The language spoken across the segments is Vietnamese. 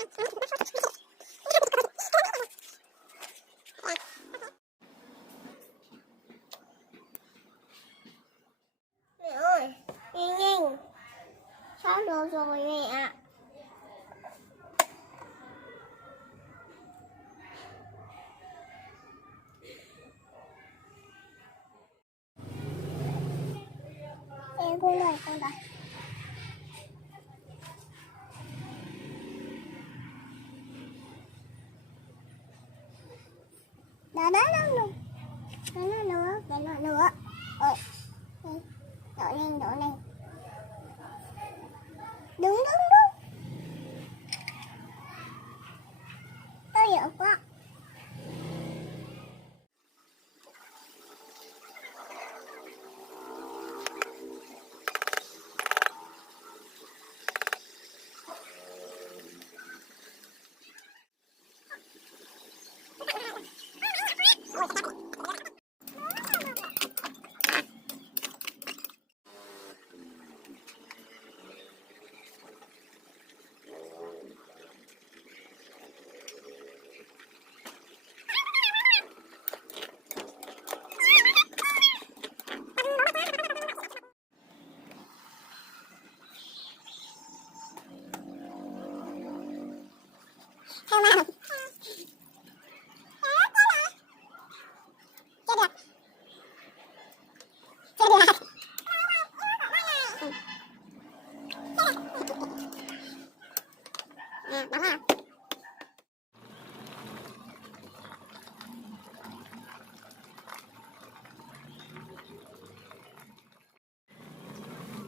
Mẹ ơi, nhanh nhanh, sắp được rồi mẹ ạ. Em con này con đây. Đó đó đó nữa, cái nó nữa. Ôi, đổ lên. Đứng. Tôi dở quá. Theo nào?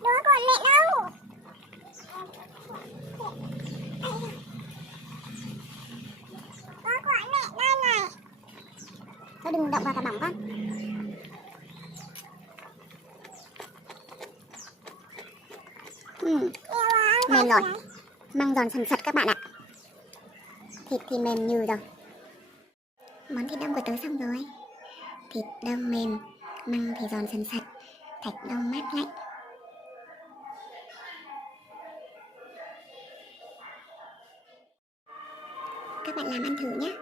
Đó còn mẹ đâu? Đó còn mẹ đây này. Thôi đừng động vào cả bỏng con. Mềm rồi. Măng giòn sần sật các bạn ạ. Thịt thì mềm nhừ rồi. Món thịt đông của tớ xong rồi. Thịt đông mềm, măng thì giòn sần sật, thạch đông mát lạnh. Các bạn làm ăn thử nhé.